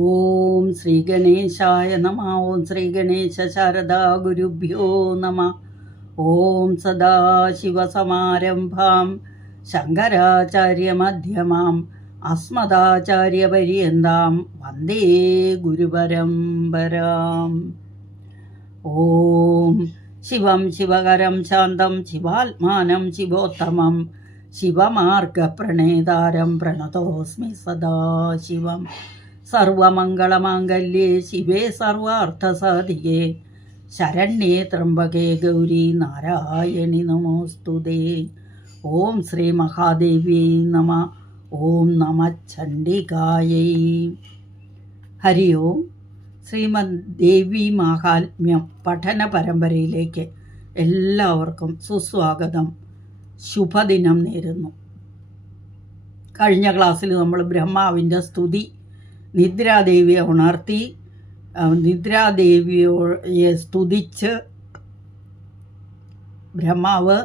ഓം ശ്രീ ഗണേശായ നമ. ഓം ശ്രീ ഗണേശ ശാരദാ ഗുരുഭ്യോ നമ. ഓം സദാശിവസമാരംഭാം ശങ്കരാചാര്യമധ്യമാം അസ്മദാചാര്യപര്യന്താം വന്ദേ ഗുരുപരമ്പരാം. ഓം ശിവം ശിവകരം ശാന്തം ശിവാത്മാനം ശിവോത്തമം ശിവമാർഗപ്രണേതാരം പ്രണതോസ്മി സദാശിവം. സർവമംഗളമാംഗല്യേ ശിവേ സർവാർത്ഥസാധികേ ശരണ്യേ ത്രംബകേ ഗൗരി നാരായണി നമോസ്തുതേ. ഓം ശ്രീ മഹാദേവ്യൈ നമ. ഓം നമ ചണ്ഡികായൈ. ഹരി ഓം. ശ്രീമദ് ദേവി മാഹാത്മ്യം പഠന പരമ്പരയിലേക്ക് എല്ലാവർക്കും സുസ്വാഗതം. ശുഭദിനം നേരുന്നു. കഴിഞ്ഞ ക്ലാസ്സിൽ നമ്മൾ ബ്രഹ്മാവിൻ്റെ സ്തുതി, നിദ്രാദേവിയെ ഉണർത്തി, നിദ്രാദേവിയെ സ്തുതിച്ച് ബ്രഹ്മാവ്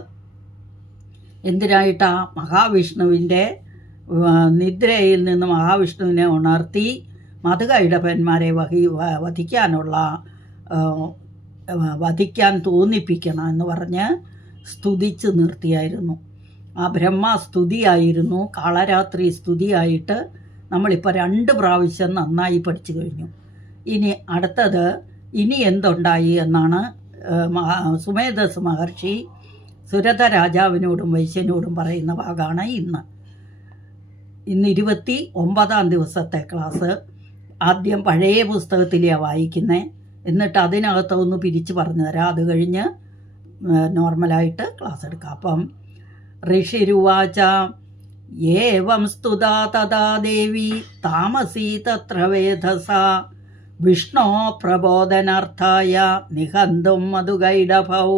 എന്തിനായിട്ടാ മഹാവിഷ്ണുവിൻ്റെ നിദ്രയിൽ നിന്ന് മഹാവിഷ്ണുവിനെ ഉണർത്തി മധുകൈടഭന്മാരെ വധിക്കാൻ തോന്നിപ്പിക്കണം എന്ന് പറഞ്ഞ് സ്തുതിച്ച് നിർത്തിയായിരുന്നു. ആ ബ്രഹ്മസ്തുതിയായിരുന്നു. കാളരാത്രി സ്തുതിയായിട്ട് നമ്മളിപ്പോൾ 2 പ്രാവശ്യം നന്നായി പഠിച്ചു കഴിഞ്ഞു. ഇനി അടുത്തത് ഇനി എന്തുണ്ടായി എന്നാണ് സുമേധസ് മഹർഷി സുരഥ രാജാവിനോടും വൈശ്യനോടും പറയുന്ന ഭാഗമാണ് ഇന്ന് 29-ാം ദിവസത്തെ ക്ലാസ്. ആദ്യം പഴയ പുസ്തകത്തിലെയാണ് വായിക്കുന്നത്. എന്നിട്ട് അതിനകത്തൊന്ന് പിരിച്ച് പറഞ്ഞു തരാം. അത് കഴിഞ്ഞ് നോർമലായിട്ട് ക്ലാസ് എടുക്കാം. അപ്പം ഋഷിരുവാച ഏവം സ്തുതാ തഥാ ദേവി താമസീ തത്ര വേധസാ വിഷ്ണോ പ്രബോധനാർത്ഥായ നിഹന്തും മധുകൈഡഭൗ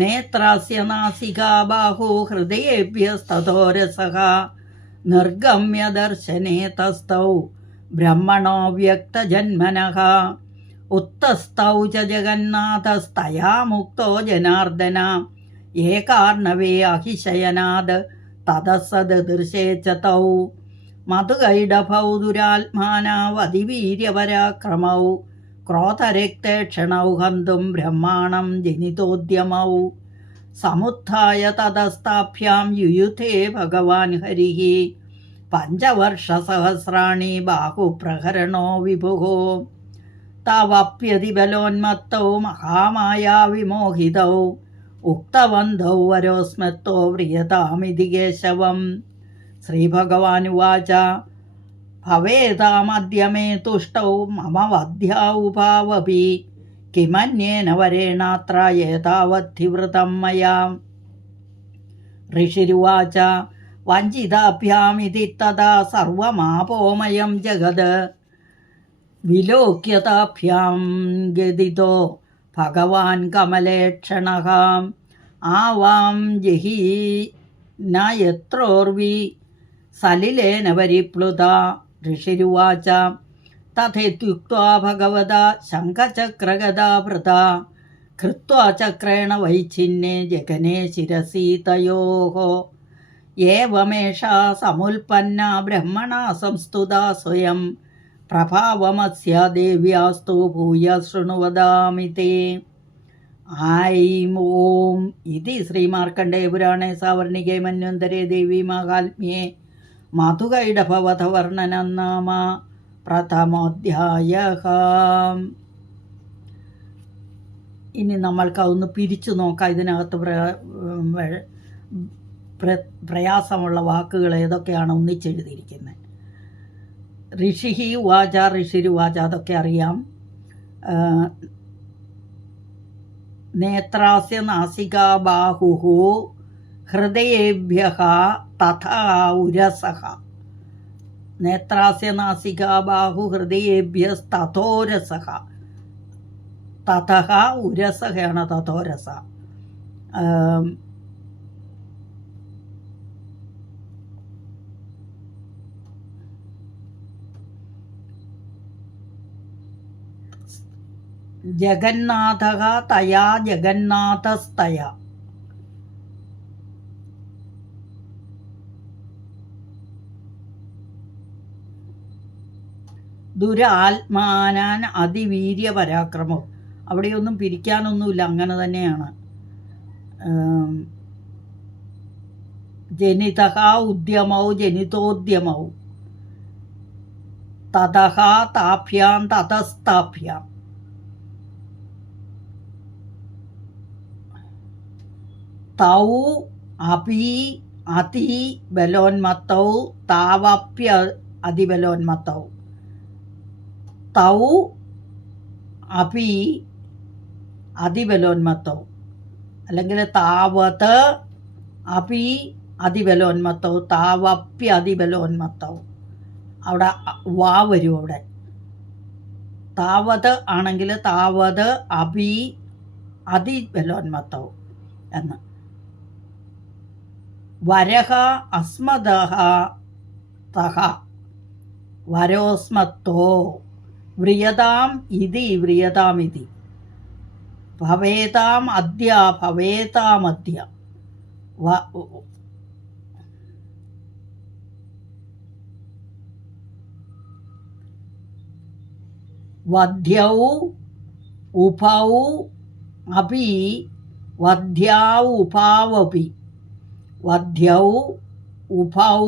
നേത്രാസ്യ നാസികാ ബാഹു ഹൃദയേഭ്യസ്തതോരസഃ നിർഗമ്യ ദർശനേ തസ്ഥൗ ബ്രഹ്മണോ വ്യക്തജന്മനഃ ഉത്തസ്ഥൗ ച ജഗന്നാഥസ്തയാ മുക്തോ ജനാർദ്ദന ഏകാർണവേ അഹിശയനാദ് തതസദൃശേ ച തൗ മധുകൈഡഭൗ ദുരാത്മാനാവതിവീര്യപരാക്രമൗ ക്രോധരക്തേക്ഷണൗ ഹന്തും ബ്രഹ്മാണം ജനിതോദ്യമൗ സമുത്ഥായ തതസ്ഥാഭ്യാം യുയുധേ ഭഗവാൻ ഹരിഃ പഞ്ചവർഷസഹസ്രാണി ബാഹുപ്രഹരണോ വിഭുഃ താവപ്യതിബലോന്മത്തൗ മഹാമായാ വിമോഹിതൗ ഉക്തവന്തൗ വരോസ്മത്തോ വ്രിയതാമിതി കേശവം. ശ്രീഭഗവാനുവാച ഭവേതാമദ്യ മേ തുഷ്ടൗ മമ വധ്യാവുഭാവപി കിമന്യേന വരേണാത്ര ഏതാവദ്ധിവൃതം മയാ. ഋഷിരുവാച വഞ്ചിതാഭ്യാമിതി തഥാ സർവമാപോമയം ജഗത് വിലോക്യതാഭ്യാം ഗദിതോ ഭഗവാൻ കമലേക്ഷണഃ ആവാം ജഹി ന യത്രോർവി സലിലേന പരിപ്ലുത. ഋഷിരുവാച തഥേത്യുക്ത്വാ ഭഗവതാ ശംഖചക്രഗദാഭൃതാ കൃത്വാ ചക്രേണ വൈഛിന്യേ ജഗനേ ശിരസി തയോഃ ഏവമേഷാ സമുൽപ്പന്ന ബ്രഹ്മണാ സംസ്തുതാ സ്വയം പ്രഭാവമസ്യ ദേവ്യാസ്തു ഭൂയ ശൃണുവദാമി തേ. ഐം ഓം ഇതി ശ്രീമാർക്കണ്ഡേയപുരാണേ സാവർണികേ മന്വന്തരേ ദേവീ മാഹാത്മ്യേ മധുകൈഡഭവധവർണ്ണനം നാമ പ്രഥമോധ്യായഃ. ഇനി നമ്മൾക്ക് അതൊന്ന് പിരിച്ചു നോക്കാം. ഇതിനകത്ത് പ്രയാസമുള്ള വാക്കുകൾ ഏതൊക്കെയാണ് ഒന്നിച്ചെഴുതിയിരിക്കുന്നത്. ഋഷിഹി ഉവാച, ഋഷിരുവാച അതൊക്കെ അറിയാം. നേത്രാസ്യ നാസികാ ബാഹുഃ ഹൃദയേഭ്യഃ തഥാ ഉരസഃ. നേത്രാസ്യ നാസികാ ബാഹു ഹൃദയേഭ്യസ്തതോരസഃ. തഥഃ ഉരസഃ തഥോരസ. ജഗന്നാഥഃ തയാ ജഗന്നാഥസ്തയാ. ദുരാത്മാനാൻ അതിവീര്യ പരാക്രമവും. അവിടെയൊന്നും പിരിക്കാനൊന്നുമില്ല, അങ്ങനെ തന്നെയാണ്. ജനിതഃ ഉദ്യമൗ ജനിതോദ്യമൗ തതഃ താഭ്യാം തതസ്താഭ്യാം. തൗ അപി അതി ബലോന്മത്തൗ താവപ്യ അതിബലോന്മത്തൗ. തൗ അപി അതിബലോന്മത്തൗ, അല്ലെങ്കിൽ താവത് അപി അതിബലോന്മത്തൗ താവപ്യ അതിബലോന്മത്തൗ. അവിടെ വാ വരും. അവിടെ താവത് ആണെങ്കിൽ താവത് അപി അതിബലോന്മത്തൗ എന്ന്. വരഹ അസ്മദഹ തഹ വരോസ്മത്തോ വ്രിയതാം ഇതി വ്രിയതാമിതി. ഭവേതാം അദ്യ ഭവേതാമദ്യ. വധ്യൗ ഉഭൗ അപി വധ്യാൗ ഉപാവപി. വധ്യൗ ഉഭൗ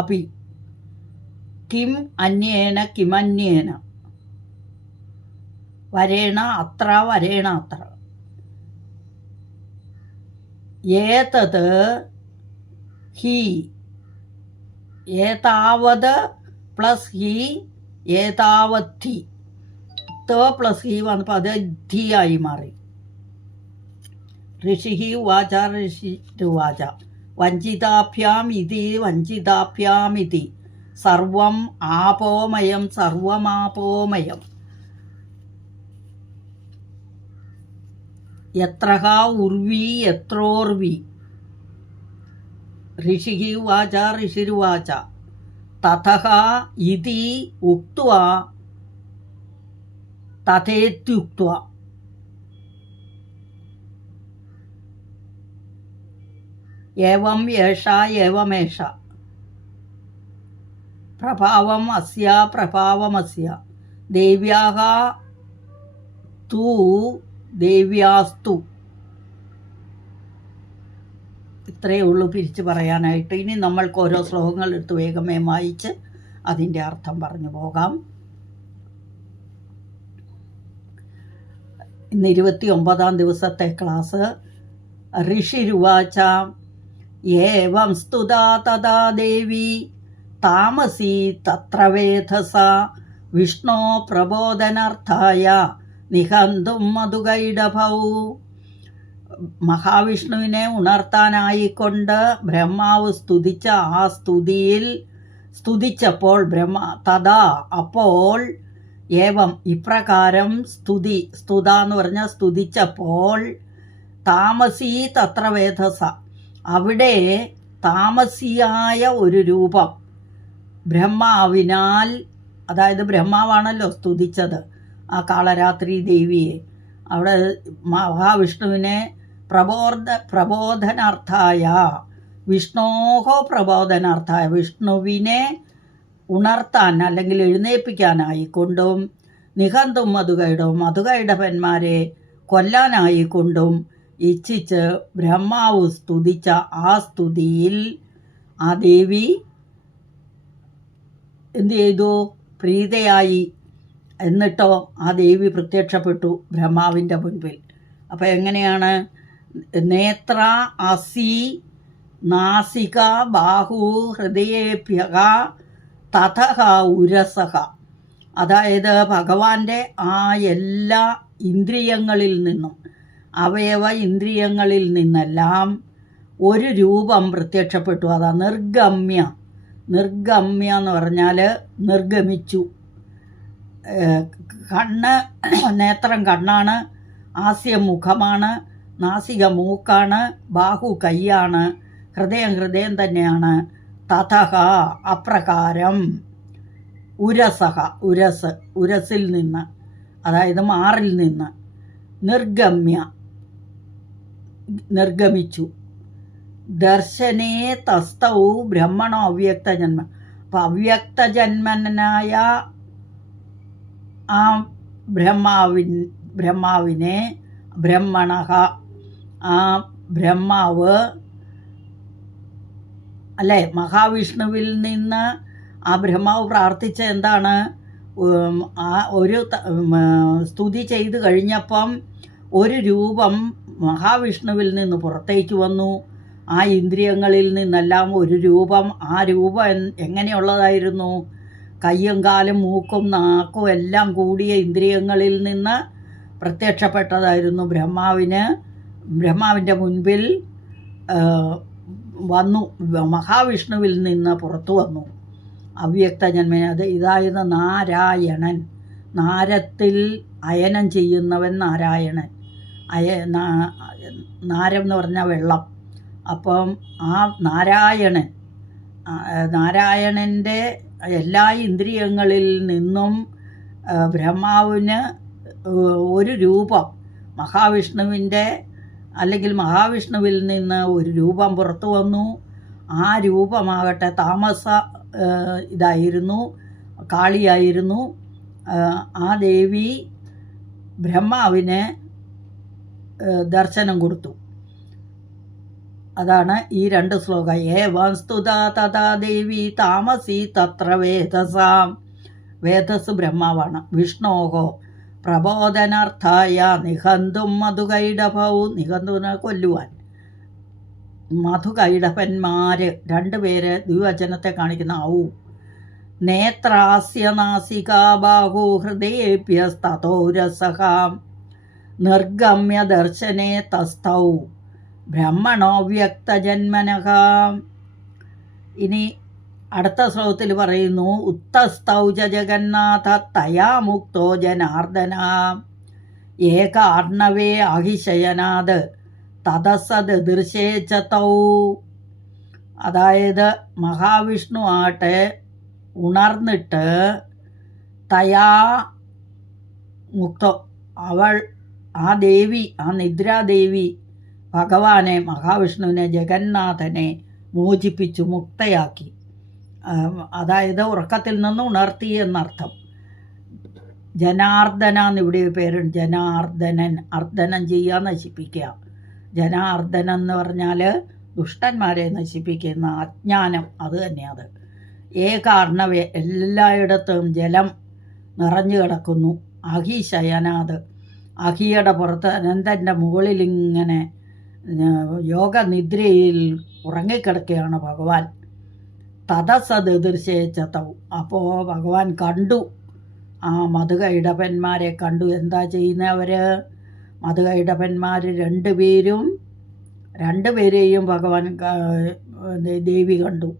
അപി കിം അന്യേന കിമന്യേന. വരേണ അത്ര വരേണ അത്ര. ഏതത് ഹി ഏതാവത് പ്ലസ് ഹി ഏതാവത്തി. ത പ്ലസ് ഹി വന്നപ്പോൾ അത് ധിയായി മാറി. ഋഷി ഉവാച ഋഷിരുവാച വഞ്ചിതാഭ്യാം ഇതി വഞ്ചിതാഭ്യാം ഇതി സർവം ആപോമയം സർവമാപോമയം. യത്രഹ ഉർവി യത്രോർവി. ഋഷി ഉവാച ഋഷിരുവാച തഥഃ ഇതി ഉക്ത്വാ തഥേത്യുക്ത്വാ. ഏവം യേഷ ഏവമേഷ. പ്രഭാവം അസ്യ പ്രഭാവമസ്യ. ദേവ്യാഃ തു ദേവ്യാസ്തു. ഇത്രയേ ഉള്ളൂ പിരിച്ച് പറയാനായിട്ട്. ഇനി നമ്മൾക്ക് ഓരോ ശ്ലോകങ്ങൾ എടുത്ത് വേഗമേ വായിച്ച് അതിൻ്റെ അർത്ഥം പറഞ്ഞു പോകാം. ഇന്ന് 29-ാം ദിവസത്തെ ക്ലാസ്. ഋഷിരുവാച ഏവം സ്തുതാ തഥാ ദേവി താമസി തത്ര വേധസ വിഷ്ണോ പ്രബോധനാർത്ഥായ നിഹന്തും മധുകൈഡഭൗ. മഹാവിഷ്ണുവിനെ ഉണർത്താനായിക്കൊണ്ട് ബ്രഹ്മാവ് സ്തുതിച്ച ആ സ്തുതിച്ചപ്പോൾ തഥാ അപ്പോൾ ഏവം ഇപ്രകാരം സ്തുത എന്ന് പറഞ്ഞാൽ സ്തുതിച്ചപ്പോൾ താമസി തത്ര വേധസ അവിടെ താമസിയായ ഒരു രൂപം ബ്രഹ്മാവിനാൽ, അതായത് ബ്രഹ്മാവാണല്ലോ സ്തുതിച്ചത് ആ കാളരാത്രി ദേവിയെ. അവിടെ മഹാവിഷ്ണുവിനെ പ്രബോധനാർത്ഥായ വിഷ്ണോഹോ പ്രബോധനാർത്ഥായ വിഷ്ണുവിനെ ഉണർത്താൻ അല്ലെങ്കിൽ എഴുന്നേൽപ്പിക്കാനായിക്കൊണ്ടും നിഹന്തും മധുകൈടഭന്മാരെ കൊല്ലാനായിക്കൊണ്ടും ഇച്ഛിച്ച് ബ്രഹ്മാവ് സ്തുതിച്ച ആ സ്തുതിയിൽ ആ ദേവി എന്തു ചെയ്തു? പ്രീതയായി. എന്നിട്ടോ ആ ദേവി പ്രത്യക്ഷപ്പെട്ടു ബ്രഹ്മാവിൻ്റെ മുൻപിൽ. അപ്പോൾ എങ്ങനെയാണ്? നേത്ര അസി നാസിക ബാഹു ഹൃദയേഭ്യഃ തഥഃ ഉരസഃ. അതായത് ഭഗവാന്റെ ആ എല്ലാ ഇന്ദ്രിയങ്ങളിൽ നിന്നും അവയവ ഇന്ദ്രിയങ്ങളിൽ നിന്നെല്ലാം ഒരു രൂപം പ്രത്യക്ഷപ്പെട്ടു. അതാ നിർഗമ്യ. നിർഗമ്യ എന്ന് പറഞ്ഞാൽ നിർഗമിച്ചു. കണ്ണ്, നേത്രം കണ്ണാണ്, ആസ്യം മുഖമാണ്, നാസിക മൂക്കാണ്, ബാഹു കൈയാണ്, ഹൃദയം തന്നെയാണ്. തഥഃ അപ്രകാരം ഉരസഃ ഉരസിൽ നിന്ന്, അതായത് മാറിൽ നിന്ന് നിർഗമിച്ചു. ദർശനേ തസ്തൗ ബ്രഹ്മണോ അവ്യക്തജന്മ. അപ്പം അവ്യക്തജന്മനായ ആ ബ്രഹ്മാവിനെ ബ്രഹ്മണഃ, ആ ബ്രഹ്മാവ് അല്ലേ, മഹാവിഷ്ണുവിൽ നിന്ന് ആ ബ്രഹ്മാവ് പ്രാർത്ഥിച്ച എന്താണ്? ആ ഒരു സ്തുതി ചെയ്ത് കഴിഞ്ഞപ്പം ഒരു രൂപം മഹാവിഷ്ണുവിൽ നിന്ന് പുറത്തേക്ക് വന്നു. ആ ഇന്ദ്രിയങ്ങളിൽ നിന്നെല്ലാം ഒരു രൂപം. ആ രൂപം എങ്ങനെയുള്ളതായിരുന്നു? കയ്യും കാലും മൂക്കും നാക്കും എല്ലാം കൂടിയ ഇന്ദ്രിയങ്ങളിൽ നിന്ന് പ്രത്യക്ഷപ്പെട്ടതായിരുന്നു. ബ്രഹ്മാവിൻ്റെ മുൻപിൽ വന്നു, മഹാവിഷ്ണുവിൽ നിന്ന് പുറത്തു വന്നു. അവ്യക്തജന്മൻ, ഇതായിരുന്നു നാരായണൻ. നാരത്തിൽ അയനം ചെയ്യുന്നവൻ നാരായണൻ. നാരം എന്ന് പറഞ്ഞാൽ വെള്ളം. അപ്പം ആ നാരായണൻ്റെ എല്ലാ ഇന്ദ്രിയങ്ങളിൽ നിന്നും ബ്രഹ്മാവിന് ഒരു രൂപം, മഹാവിഷ്ണുവിൽ നിന്ന് ഒരു രൂപം പുറത്തു വന്നു. ആ രൂപമാകട്ടെ താമസ ഇതായിരുന്നു, കാളിയായിരുന്നു. ആ ദേവി ബ്രഹ്മാവിന് ദർശനം കൊടുത്തു. അതാണ് ഈ 2 ശ്ലോകം. ഏവം സ്തുതാ തഥാ ദേവി താമസി തത്ര വേദസാം. വേദസ് ബ്രഹ്മാവാണ്. വിഷ്ണോഹോ പ്രബോധനാർത്ഥായ നിഹന്തും മധുകൈടഭൗ. നിഹന്തുവിനെ കൊല്ലുവാൻ. മധുകൈടഭന്മാർ 2 പേര് ദ്വിവചനത്തെ കാണിക്കുന്ന ഔ. നേത്രാസ്യ നാസികാ ബാഹു ഹൃദയേഭ്യസ്തതോ രസഃ നിർഗമ്യ ദർശനേ തസ്ഥൗ ബ്രഹ്മണോ വ്യക്തജന്മനഃ. ഇനി അടുത്ത ശ്ലോകത്തിൽ പറയുന്നു, ഉത്തസ്ഥൗ ജഗന്നാഥ തയാ മുക്തോ ജനാർദ്ദന ഏകാർണവേ അഹിശയനാത് തതസത് ദൃശേച്ചതൗ. അതായത് മഹാവിഷ്ണു ആട്ടെ ഉണർന്നിട്ട് തയാ മുക്തോ, അവൾ ആ ദേവി, ആ നിദ്രാദേവി ഭഗവാനെ, മഹാവിഷ്ണുവിനെ, ജഗന്നാഥനെ മോചിപ്പിച്ചു, മുക്തയാക്കി. അതായത് ഉറക്കത്തിൽ നിന്ന് ഉണർത്തി എന്നർത്ഥം. ജനാർദ്ദന എന്നിവിടെ പേരുണ്ട്. ജനാർദ്ദനൻ, അർദ്ദനം ചെയ്യുക, നശിപ്പിക്കുക. ജനാർദ്ദനം എന്ന് പറഞ്ഞാൽ ദുഷ്ടന്മാരെ നശിപ്പിക്കുന്ന അജ്ഞാനം, അത് തന്നെയത്. ഏകാർണവേ, എല്ലായിടത്തും ജലം നിറഞ്ഞു കിടക്കുന്നു. അഹിശയനാത്, അഹിയുടെ പുറത്ത് അനന്തൻ്റെ മുകളിലിങ്ങനെ യോഗനിദ്രയിൽ ഉറങ്ങിക്കിടക്കുകയാണ് ഭഗവാൻ. തതസത് ദൃശേച്ചതൗ. അപ്പോൾ ഭഗവാൻ കണ്ടു, ആ മധുകൈടഭന്മാരെ കണ്ടു. എന്താ ചെയ്യുന്നവർ? മധുകൈടഭന്മാർ 2 പേരെയും ഭഗവാൻ ദേവി കണ്ടു.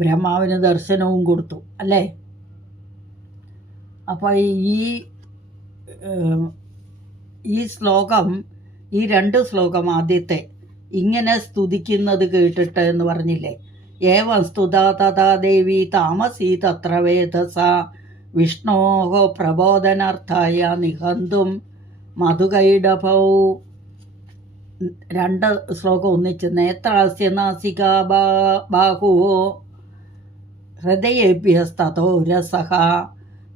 ബ്രഹ്മാവിന് ദർശനവും കൊടുത്തു, അല്ലേ? അപ്പോൾ ഈ ശ്ലോകം, ഈ 2 ശ്ലോകം ആദ്യത്തെ ഇങ്ങനെ സ്തുതിക്കുന്നത് കേട്ടിട്ട് എന്ന് പറഞ്ഞില്ലേ, ഏവം സ്തുതാ തഥാ ദേവി താമസി തത്ര വേദസ വിഷ്ണോഹോ പ്രബോധനാർത്ഥായ നിഹന്തും മധുകൈടഭൗ. 2 ശ്ലോകം ഒന്നിച്ച്. നേത്രാസ്യ നാസികാ ബാഹുവോ ഹൃദയേഭ്യസ്തതോ രസഃ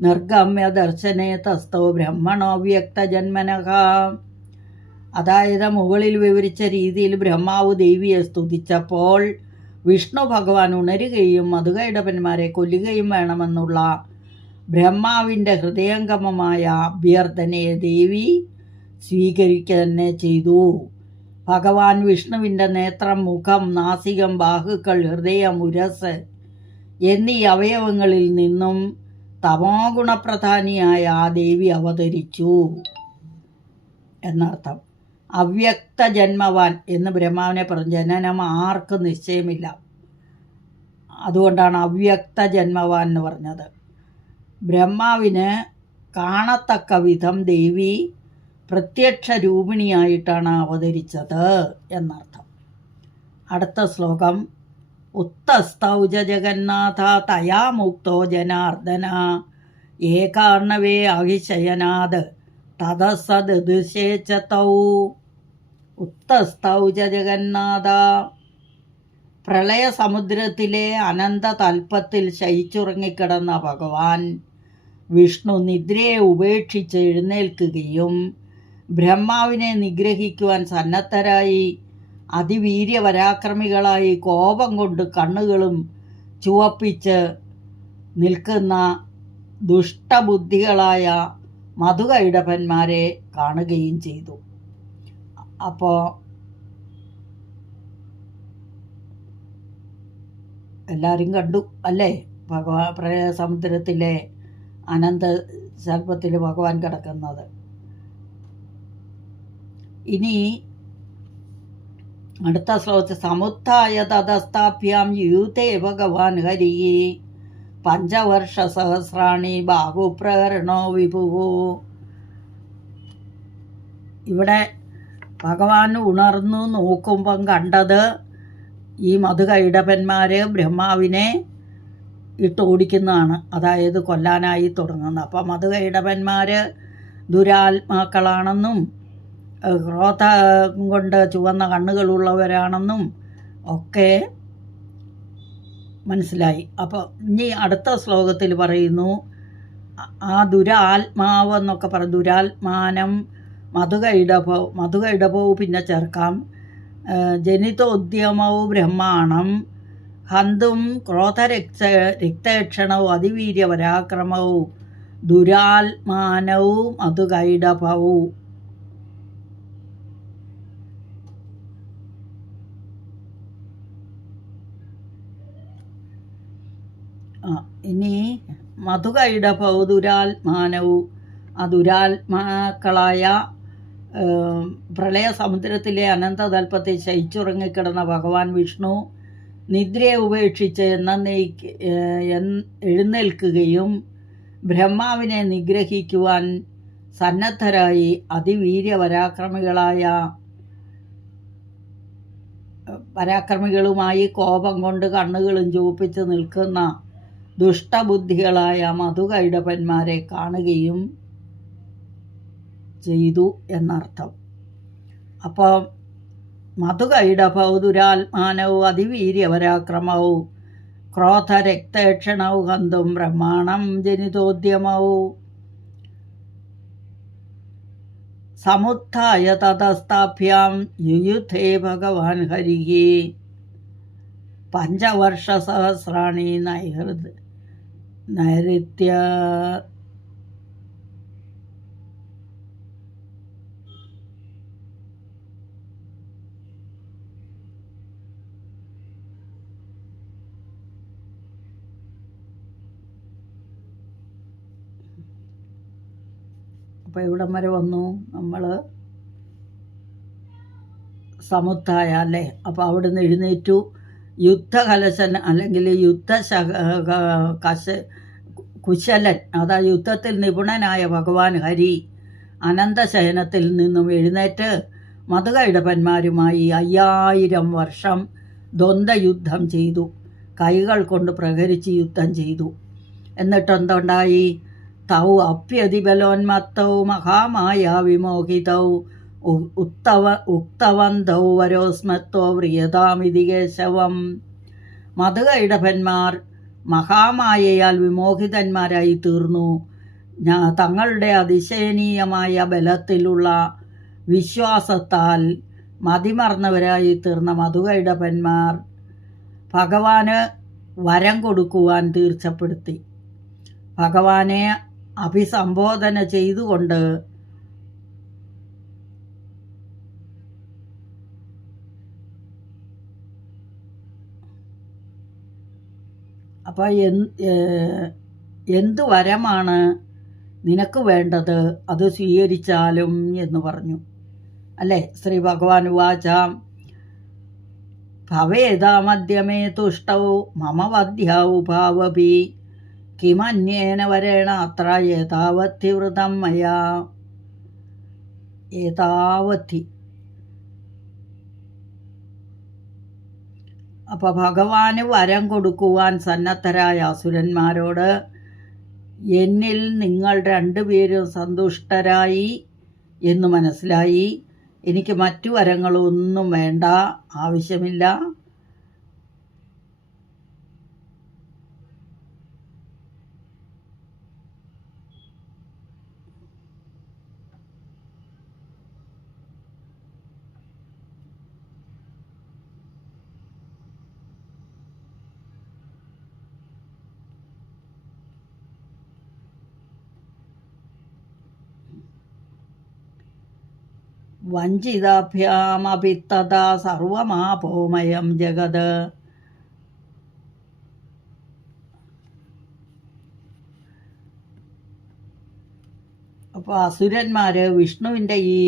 നിർഗമ്യ ദർശനേ തസ്ഥോ ബ്രഹ്മണോ വ്യക്തജന്മനഃ. അതായത് മുകളിൽ വിവരിച്ച രീതിയിൽ ബ്രഹ്മാവ് ദേവിയെ സ്തുതിച്ചപ്പോൾ വിഷ്ണു ഭഗവാൻ ഉണരുകയും മധുകൈടഭന്മാരെ കൊല്ലുകയും വേണമെന്നുള്ള ബ്രഹ്മാവിൻ്റെ ഹൃദയംഗമമായ അഭ്യർത്ഥനയെ ദേവി സ്വീകരിക്കുക തന്നെ ചെയ്തു. ഭഗവാൻ വിഷ്ണുവിൻ്റെ നേത്രം, മുഖം, നാസികം, ബാഹുക്കൾ, ഹൃദയം, ഉരസ് എന്നീ അവയവങ്ങളിൽ നിന്നും തമോ ഗുണപ്രധാനിയായ ആ ദേവി അവതരിച്ചു എന്നർത്ഥം. അവ്യക്ത ജന്മവാൻ എന്ന് ബ്രഹ്മാവിനെ പറഞ്ഞു. ജനനം ആർക്കും നിശ്ചയമില്ല, അതുകൊണ്ടാണ് അവ്യക്ത ജന്മവാൻ എന്ന് പറഞ്ഞത്. ബ്രഹ്മാവിന് കാണത്തക്ക വിധം ദേവി പ്രത്യക്ഷ രൂപിണിയായിട്ടാണ് അവതരിച്ചത് എന്നർത്ഥം. അടുത്ത ശ്ലോകം. ഉത്തസ്തൗജ ജഗന്നാഥ തയാ മുക്തോ ജനാർദ്ദന ഏകാർണവേ അഹിശയനാത് തതസദൃശേച്ചതൗ. ഉത്തസ്തൗജ ജഗന്നാഥ, പ്രളയസമുദ്രത്തിലെ അനന്ത തൽപ്പത്തിൽ ശയിച്ചുറങ്ങിക്കിടന്ന ഭഗവാൻ വിഷ്ണു നിദ്രയെ ഉപേക്ഷിച്ച് എഴുന്നേൽക്കുകയും ബ്രഹ്മാവിനെ നിഗ്രഹിക്കുവാൻ സന്നദ്ധരായി അതിവീര്യപരാക്രമികളായി കോപം കൊണ്ട് കണ്ണുകളും ചുവപ്പിച്ച് നിൽക്കുന്ന ദുഷ്ടബുദ്ധികളായ മധുകൈടഭന്മാരെ കാണുകയും ചെയ്തു. അപ്പോൾ എല്ലാവരും കണ്ടു അല്ലേ, പ്രളയസമുദ്രത്തിലെ അനന്ത ശൽപ്പത്തിൽ ഭഗവാൻ കിടക്കുന്നത്. ഇനി അടുത്ത ശ്ലോകത്തിൽ സമുത്ഥായ തതസ്ഥാഭ്യാം യുയുധേ ഭഗവാൻ ഹരി പഞ്ചവർഷസഹസ്രാണി ബാഹുപ്രകരണോ വിഭുവോ. ഇവിടെ ഭഗവാൻ ഉണർന്നു നോക്കുമ്പം കണ്ടത് ഈ മധുകൈടഭന്മാർ ബ്രഹ്മാവിനെ ഇട്ടോടിക്കുന്നതാണ്, അതായത് കൊല്ലാനായി തുടങ്ങുന്നത്. അപ്പം മധുകൈടഭന്മാർ ദുരാത്മാക്കളാണെന്നും ക്രോധം കൊണ്ട് ചുവന്ന കണ്ണുകളുള്ളവരാണെന്നും ഒക്കെ മനസ്സിലായി. അപ്പോൾ ഇനി അടുത്ത ശ്ലോകത്തിൽ പറയുന്നു, ആ ദുരാത്മാവ് എന്നൊക്കെ പറയും, ദുരാത്മാനം മധുകൈടഭവും പിന്നെ ചേർക്കാം. ജനിതോദ്യമവും ബ്രഹ്മാണം ഹന്തും ക്രോധരക്തേക്ഷണവും അതിവീര്യപരാക്രമവും ദുരാത്മാനവും മധുകൈടഭവും. ഇനി മധുകൈടഭവും ദുരാത്മാനവും, ആ ദുരാത്മാക്കളായ പ്രളയസമുദ്രത്തിലെ അനന്തതൽപ്പത്തിൽ ശയിച്ചുറങ്ങിക്കിടന്ന ഭഗവാൻ വിഷ്ണു നിദ്രയെ ഉപേക്ഷിച്ച് എഴുന്നേൽക്കുകയും ബ്രഹ്മാവിനെ നിഗ്രഹിക്കുവാൻ സന്നദ്ധരായി പരാക്രമികളുമായി കോപം കൊണ്ട് കണ്ണുകളും ചുവപ്പിച്ച് നിൽക്കുന്ന ദുഷ്ടബുദ്ധികളായ മധുകൈടഭന്മാരെ കാണുകയും ചെയ്തു എന്നർത്ഥം. അപ്പോൾ മധുകൈടഭവും ദുരാത്മാനവും അതിവീര്യപരാക്രമവും ക്രോധരക്തേക്ഷണവും ഹന്തും ബ്രഹ്മാണം ജനിതോദ്യമവും സമുത്ഥായ തതസ്ഥാഭ്യാം യുയുധേ ഭഗവാൻ ഹരിഹി പഞ്ചവർഷസഹസ്രാണി നൈരൃത്യ അപ്പോൾ ഇവിടം വരെ വന്നു നമ്മൾ സമുദ്ധായ അല്ലേ. അപ്പോൾ അവിടുന്ന് എഴുന്നേറ്റു യുദ്ധകലശൻ അല്ലെങ്കിൽ കുശലൻ, അതാ യുദ്ധത്തിൽ നിപുണനായ ഭഗവാൻ ഹരി അനന്തശയനത്തിൽ നിന്നും എഴുന്നേറ്റ് മധുകൈടഭന്മാരുമായി 5000 വർഷം ദ്വന്ദ്വയുദ്ധം ചെയ്തു. കൈകൾ കൊണ്ട് പ്രഹരിച്ച് യുദ്ധം ചെയ്തു. എന്നിട്ടെന്തുണ്ടായി? തൗ അപ്യതിബലോന്മത്തൗ മഹാമായ വിമോഹിതൗ ഉക്തവന്തൗ വരോസ്മത്തോ വ്രിയതാമിതി കേശവം. മധുകൈടഭന്മാർ മഹാമായയാൽ വിമോഹിതന്മാരായി തീർന്നു. തങ്ങളുടെ അതിശയനീയമായ ബലത്തിലുള്ള വിശ്വാസത്താൽ മതിമറന്നവരായി തീർന്ന മധുകൈടഭന്മാർ ഭഗവാന് വരം കൊടുക്കുവാൻ തീർച്ചപ്പെടുത്തി. ഭഗവാനെ അഭിസംബോധന ചെയ്തുകൊണ്ട് അപ്പോൾ എന്ത് വരമാണ് നിനക്ക് വേണ്ടത്, അത് സ്വീകരിച്ചാലും എന്ന് പറഞ്ഞു അല്ലേ. ശ്രീ ഭഗവാൻ ഉവാച ഭവേദാമദ്യമേ തുഷ്ടൗ മമ വധ്യൗ ഭാവഭി കിമന്യേന വരേണ അത്ര ഏതാവത്തി വൃതം മയാ. ഏതാവത്തി. അപ്പോൾ ഭഗവാന് വരം കൊടുക്കുവാൻ സന്നദ്ധരായ അസുരന്മാരോട് എന്നിൽ നിങ്ങൾ രണ്ടുപേരും സന്തുഷ്ടരായി എന്ന് മനസ്സിലായി. എനിക്ക് മറ്റു വരങ്ങളൊന്നും വേണ്ട, ആവശ്യമില്ല. വഞ്ചിതാഭ്യാമഭിത്തതാ സർവമാപോമയം ജഗത്. അപ്പോൾ അസുരന്മാർ വിഷ്ണുവിൻ്റെ ഈ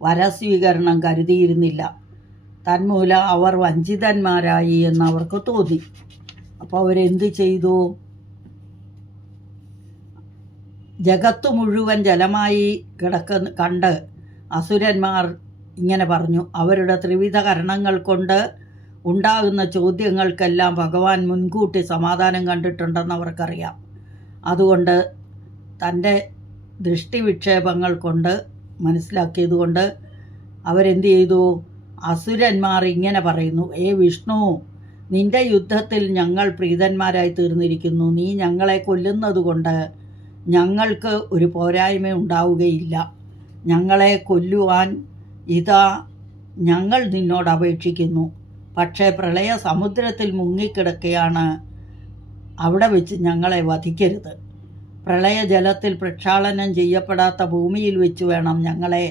വരസ്വീകരണം കരുതിയിരുന്നില്ല. തന്മൂലം അവർ വഞ്ചിതന്മാരായി എന്നവർക്ക് തോന്നി. അപ്പോൾ അവരെന്ത് ചെയ്തു? ജഗത്ത് മുഴുവൻ ജലമായി കണ്ട് അസുരന്മാർ ഇങ്ങനെ പറഞ്ഞു. അവരുടെ ത്രിവിധ കരണങ്ങൾ കൊണ്ട് ഉണ്ടാകുന്ന ചോദ്യങ്ങൾക്കെല്ലാം ഭഗവാൻ മുൻകൂട്ടി സമാധാനം കണ്ടിട്ടുണ്ടെന്ന് അവർക്കറിയാം. അതുകൊണ്ട് തൻ്റെ ദൃഷ്ടിവിക്ഷേപങ്ങൾ കൊണ്ട് മനസ്സിലാക്കിയതുകൊണ്ട് അവരെന്ത് ചെയ്തു? അസുരന്മാർ ഇങ്ങനെ പറയുന്നു: വിഷ്ണു, നിന്റെ യുദ്ധത്തിൽ ഞങ്ങൾ പ്രീതന്മാരായി തീർന്നിരിക്കുന്നു. നീ ഞങ്ങളെ കൊല്ലുന്നത് കൊണ്ട് ഞങ്ങൾക്ക് ഒരു പോരായ്മ ഉണ്ടാവുകയില്ല. ഞങ്ങളെ കൊല്ലുവാൻ ഇതാ ഞങ്ങൾ നിന്നോട് അപേക്ഷിക്കുന്നു. പക്ഷേ പ്രളയ സമുദ്രത്തിൽ മുങ്ങിക്കിടക്കുകയാണ്. അവിടെ വെച്ച് ഞങ്ങളെ വധിക്കരുത്. പ്രളയജലത്തിൽ പ്രക്ഷാളനം ചെയ്യപ്പെടാത്ത ഭൂമിയിൽ വെച്ച് വേണം ഞങ്ങളെ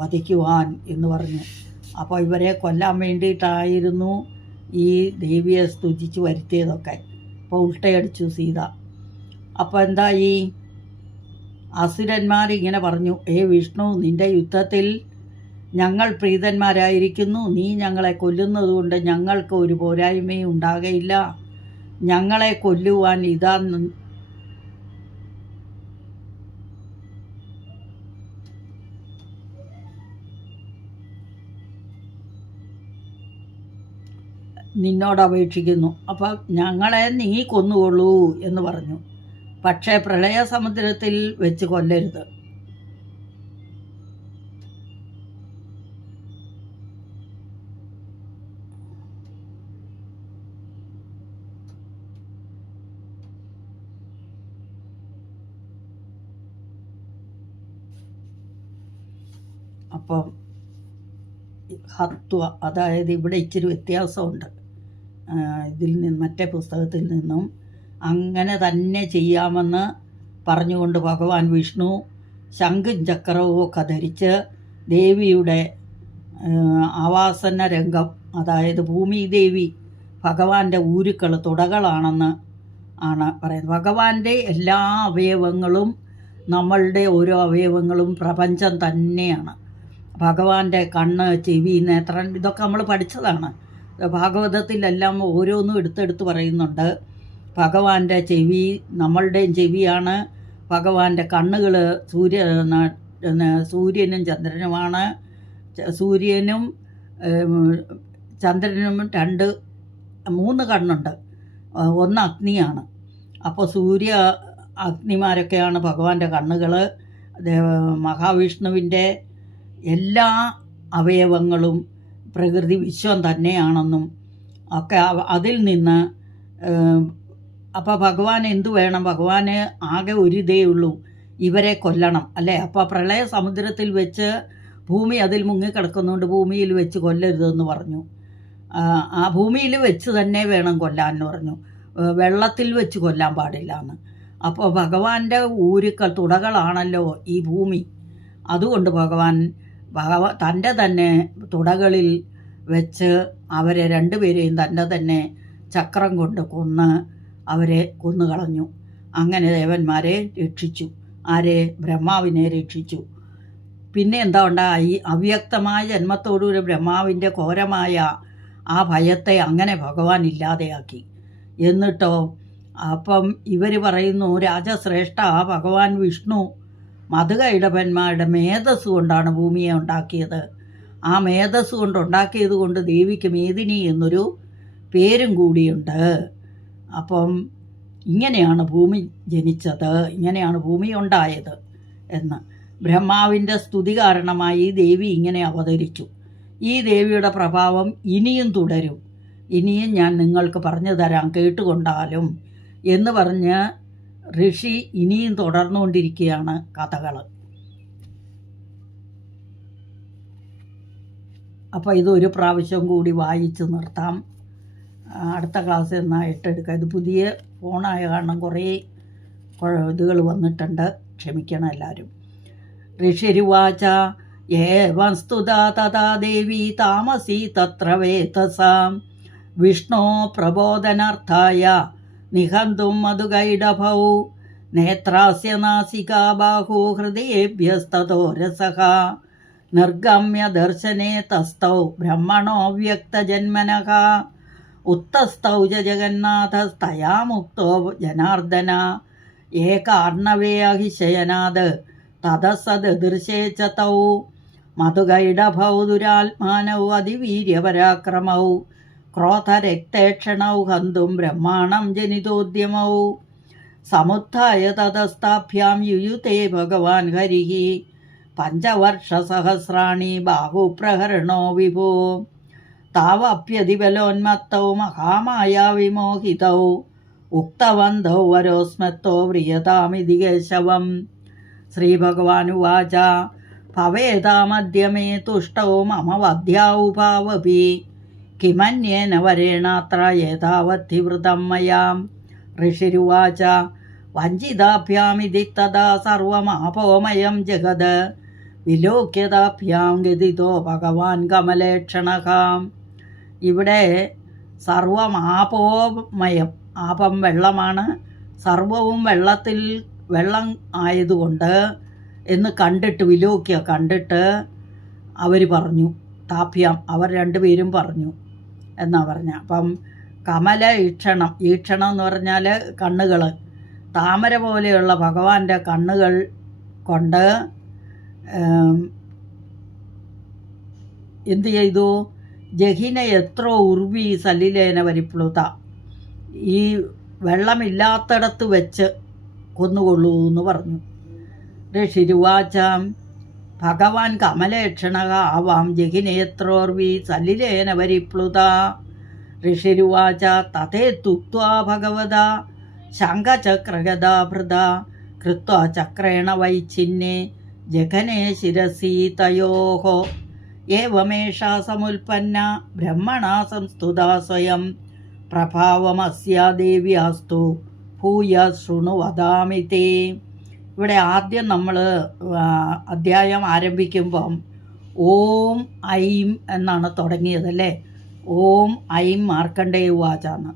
വധിക്കുവാൻ എന്ന് പറഞ്ഞു. അപ്പോൾ ഇവരെ കൊല്ലാൻ വേണ്ടിയിട്ടായിരുന്നു ഈ ദേവിയെ സ്തുതിച്ച് വരുത്തിയതൊക്കെ. അപ്പോൾ ഉൾട്ടയടിച്ചു സീത. അപ്പോൾ എന്തായി? അസുരന്മാരിങ്ങനെ പറഞ്ഞു: വിഷ്ണു, നിന്റെ യുദ്ധത്തിൽ ഞങ്ങൾ പ്രീതന്മാരായിരിക്കുന്നു. നീ ഞങ്ങളെ കൊല്ലുന്നതുകൊണ്ട് ഞങ്ങൾക്ക് ഒരു പോരായ്മയും ഉണ്ടാകയില്ല. ഞങ്ങളെ കൊല്ലുവാൻ ഇതാ നിന്നോട് അപേക്ഷിക്കുന്നു. അപ്പം ഞങ്ങളെ നീ കൊന്നുകൊള്ളൂ എന്ന് പറഞ്ഞു. പക്ഷേ പ്രളയ സമുദ്രത്തിൽ വെച്ച് കൊല്ലരുത്. അപ്പം ഹത്വ, അതായത് ഇവിടെ ഇച്ചിരി വ്യത്യാസമുണ്ട് ഇതിൽ നിന്ന്, മറ്റേ പുസ്തകത്തിൽ നിന്നും. അങ്ങനെ തന്നെ ചെയ്യാമെന്ന് പറഞ്ഞുകൊണ്ട് ഭഗവാൻ വിഷ്ണു ശംഖും ചക്രവും ഒക്കെ ധരിച്ച് ദേവിയുടെ ആവാസന രംഗം, അതായത് ഭൂമിദേവി ഭഗവാന്റെ ഊരുക്കൾ, തുടകളാണെന്ന് ആണ് പറയുന്നത്. ഭഗവാന്റെ എല്ലാ അവയവങ്ങളും, നമ്മളുടെ ഓരോ അവയവങ്ങളും പ്രപഞ്ചം തന്നെയാണ്. ഭഗവാന്റെ കണ്ണ്, ചെവി, നേത്രൻ, ഇതൊക്കെ നമ്മൾ പഠിച്ചതാണ്. ഭാഗവതത്തിലെല്ലാം ഓരോന്നും എടുത്തെടുത്ത് പറയുന്നുണ്ട്. ഭഗവാന്റെ ചെവി നമ്മളുടെയും ചെവിയാണ്. ഭഗവാന്റെ കണ്ണുകൾ സൂര്യനും ചന്ദ്രനുമാണ്. സൂര്യനും ചന്ദ്രനും 3 കണ്ണുണ്ട്. ഒന്ന് അഗ്നിയാണ്. അപ്പോൾ സൂര്യ അഗ്നിമാരൊക്കെയാണ് ഭഗവാന്റെ കണ്ണുകൾ. മഹാവിഷ്ണുവിൻ്റെ എല്ലാ അവയവങ്ങളും പ്രകൃതി വിശ്വം തന്നെയാണെന്നും ഒക്കെ അതിൽ നിന്ന്. അപ്പോൾ ഭഗവാൻ എന്തു വേണം? ഭഗവാന് ആകെ ഒരു ഇതേ ഉള്ളൂ, ഇവരെ കൊല്ലണം, അല്ലേ? അപ്പോൾ പ്രളയ സമുദ്രത്തിൽ വെച്ച് ഭൂമി അതിൽ മുങ്ങിക്കിടക്കുന്നുണ്ട്, ഭൂമിയിൽ വെച്ച് കൊല്ലരുതെന്ന് പറഞ്ഞു. ആ ഭൂമിയിൽ വെച്ച് തന്നെ വേണം കൊല്ലാമെന്ന് പറഞ്ഞു. വെള്ളത്തിൽ വെച്ച് കൊല്ലാൻ പാടില്ല എന്ന്. അപ്പോൾ ഭഗവാന്റെ ഊരുക്കൾ, തുടകളാണല്ലോ ഈ ഭൂമി. അതുകൊണ്ട് ഭഗവാൻ തൻ്റെ തന്നെ തുടകളിൽ വെച്ച് അവരെ 2 പേരെയും തൻ്റെ തന്നെ ചക്രം കൊണ്ട് കൊന്ന് അവരെ കൊന്നുകളഞ്ഞു. അങ്ങനെ ദേവന്മാരെ രക്ഷിച്ചു. ആരെ? ബ്രഹ്മാവിനെ രക്ഷിച്ചു. പിന്നെ എന്താ ഉണ്ടായി? അവ്യക്തമായ ജന്മത്തോടുകൂടി ബ്രഹ്മാവിൻ്റെ ഘോരമായ ആ ഭയത്തെ അങ്ങനെ ഭഗവാൻ ഇല്ലാതെയാക്കി. എന്നിട്ടോ അപ്പം ഇവർ പറയുന്നു: രാജശ്രേഷ്ഠ, ഭഗവാൻ വിഷ്ണു മധുക ഇടപന്മാരുടെ മേധസ് കൊണ്ടാണ് ഭൂമിയെ ഉണ്ടാക്കിയത്. ആ മേധസ് കൊണ്ടുണ്ടാക്കിയത് കൊണ്ട് ദേവിക്ക് മേദിനി എന്നൊരു പേരും കൂടിയുണ്ട്. അപ്പം ഇങ്ങനെയാണ് ഭൂമി ജനിച്ചത്, ഇങ്ങനെയാണ് ഭൂമി ഉണ്ടായത് എന്ന്. ബ്രഹ്മാവിൻ്റെ സ്തുതി കാരണമായി ദേവി ഇങ്ങനെ അവതരിച്ചു. ഈ ദേവിയുടെ പ്രഭാവം ഇനിയും തുടരും, ഇനിയും ഞാൻ നിങ്ങൾക്ക് പറഞ്ഞു തരാം, കേട്ടുകൊണ്ടാലും എന്ന് പറഞ്ഞ് ഋഷി ഇനിയും തുടർന്നുകൊണ്ടിരിക്കുകയാണ് കഥകൾ. അപ്പോൾ ഇതൊരു പ്രാവശ്യം കൂടി വായിച്ച് നിർത്താം. അടുത്ത ക്ലാസ്സിൽ നിന്നായിട്ട് എടുക്കാം. ഇത് പുതിയ ഫോണായ കാരണം കുറേ ഇതുകൾ വന്നിട്ടുണ്ട്, ക്ഷമിക്കണം എല്ലാവരും. ഋഷിരുവാച एवं स्तुता तथा देवी तामसी तत्र वेतसां विष्णो प्रबोधनार्थाय निहन्तुं मधुकैटभौ नेत्रास्य नासिका बाहु हृदयेभ्यस्ततो रसः निर्गम्य दर्शने तस्थौ ब्रह्मणो व्यक्तजन्मनः उत्तस्थौ च जगन्नाथस्तया मुक्तो जनार्दन एकार्णवे अहिशयनाद ततः सदृशे च तौ मधुकैटभौ दुरात्मानौ अधिवीर्यपराक्रमौ क्रोधरक्तेक्षणौ हन्तुं ब्रह्माणं जनितोद्यमौ समुत्थाय ततस्ताभ्यां युयुते भगवान् हरिः पञ्चवर्षसहस्राणि बाहुप्रहरणो विभो तावप्यधिबलोन्मत्तौ महामायाविमोहितौ उक्तवन्तौ वरोस्मत्तो व्रियतामिति केशवम् श्रीभगवानुवाच भवेदामद्य मे तुष्टौ मम वध्या उभावपि किमन्येन वरेणात्र एतावद्धि वृतं मया ऋषिरुवाच वञ्चिताभ्यामिति तदा सर्वमापोमयं जगद വിലോക്യതാഭ്യാം ഗതിതോ ഭഗവാൻ കമലേക്ഷണഃ. ഇവിടെ സർവമാപോമയം, ആപം വെള്ളമാണ്, സർവവും വെള്ളം ആയതുകൊണ്ട് എന്ന് കണ്ടിട്ട് വിലോക്യ കണ്ടിട്ട് അവർ പറഞ്ഞു, താഭ്യാം അവർ രണ്ടുപേരും പറഞ്ഞു എന്നാ പറഞ്ഞ. അപ്പം കമല ഈക്ഷണം, ഈക്ഷണം എന്ന് പറഞ്ഞാൽ കണ്ണുകൾ, താമര പോലെയുള്ള ഭഗവാന്റെ കണ്ണുകൾ കൊണ്ട് എന്തു ചെയ്തു? ജഹിന എത്രോ ഉർവി സലിലേന വരിപ്ലുത, ഈ വെള്ളമില്ലാത്തടത്ത് വെച്ച് കൊന്നുകൊള്ളൂ എന്ന് പറഞ്ഞു. ഋഷിരുവാചാം ഭഗവാൻ കമലേക്ഷണ ആവാം ജഹിനേത്രോർവി സലിലേന വരിപ്ലുത. ഋഷിരുവാച തഥേത്യുക്ത്വാ ഭഗവത ശംഖചക്രഗദാഭൃത കൃത്വാ ചക്രേണ വൈഛിന്നേ ജഘനേ ശിരസി തയോഃ. ഏവമേഷാ സമുൽപ്പന്ന ബ്രഹ്മണാ സംസ്തുതാ സ്വയം പ്രഭാവമസ്യാ ദേവ്യാസ്തു ഭൂയ ശൃണു വദാമി തേ. ഇവിടെ ആദ്യം നമ്മൾ അധ്യായം ആരംഭിക്കുമ്പം ഓം ഐം എന്നാണ് തുടങ്ങിയതല്ലേ, ഓം ഐം മാർക്കണ്ഡേയ ഉവാചാന്ന്.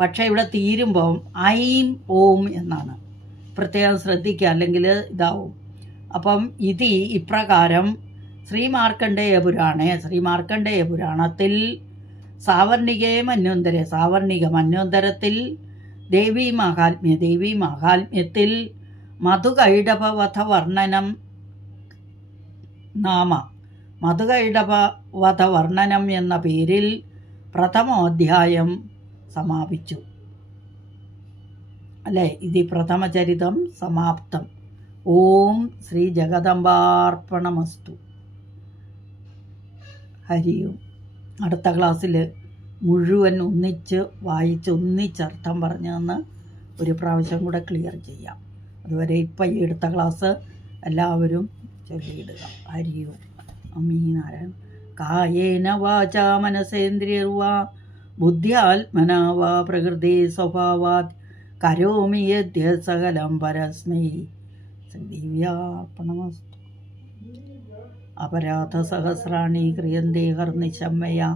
പക്ഷേ ഇവിടെ തീരുമ്പം ഐം ഓം എന്നാണ്, പ്രത്യേകം ശ്രദ്ധിക്കുക, അല്ലെങ്കിൽ ഇതാവും. അപ്പം ഇത് ഇപ്രകാരം ശ്രീമാർക്കണ്ഡേയ പുരാണത്തിൽ സാവർണികേ മന്വന്തരെ, സാവർണിക മന്വന്തരത്തിൽ ദേവീ മാഹാത്മ്യത്തിൽ മധുകൈടഭവധ വർണ്ണനം നാമ, മധുകൈടഭവധ വർണ്ണനം എന്ന പേരിൽ പ്രഥമോധ്യായം സമാപിച്ചു അല്ലേ. ഇത് പ്രഥമചരിതം സമാപ്തം. ഓം ശ്രീ ജഗദംബാർപ്പണമസ്തു. ഹരിയും. അടുത്ത ക്ലാസ്സിൽ മുഴുവൻ ഒന്നിച്ച് വായിച്ച് ഒന്നിച്ചർത്ഥം പറഞ്ഞു തന്ന് ഒരു പ്രാവശ്യം കൂടെ ക്ലിയർ ചെയ്യാം. അതുവരെ ഇപ്പം ഈ എടുത്ത ക്ലാസ് എല്ലാവരും ചൊല്ലിയിടുക. ഹരിയും. അമീനാരായണ. കായേന വാചാ മനസേന്ദ്രിയർവാ ബുദ്ധ്യാത്മനാ വാ പ്രകൃതി സ്വഭാവാത് കരോമി യദ്യ സകലം പരസ്മൈ ദിവ്യാർപ്പണമസ്തു. അപരാധസഹസ്രാണി ക്രിയന്തേ ഹർനിശം മയാ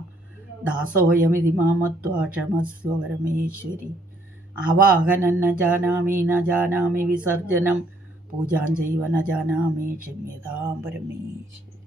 ദാസോയമിതി മാമത്വാ ക്ഷമസ്വ പരമേശ്വരി. ആവാഹനം ന ജാനാമി വിസർജനം പൂജാം ചൈവ ന ജാനാമി ക്ഷമ്യതാം പരമേശ്വരി.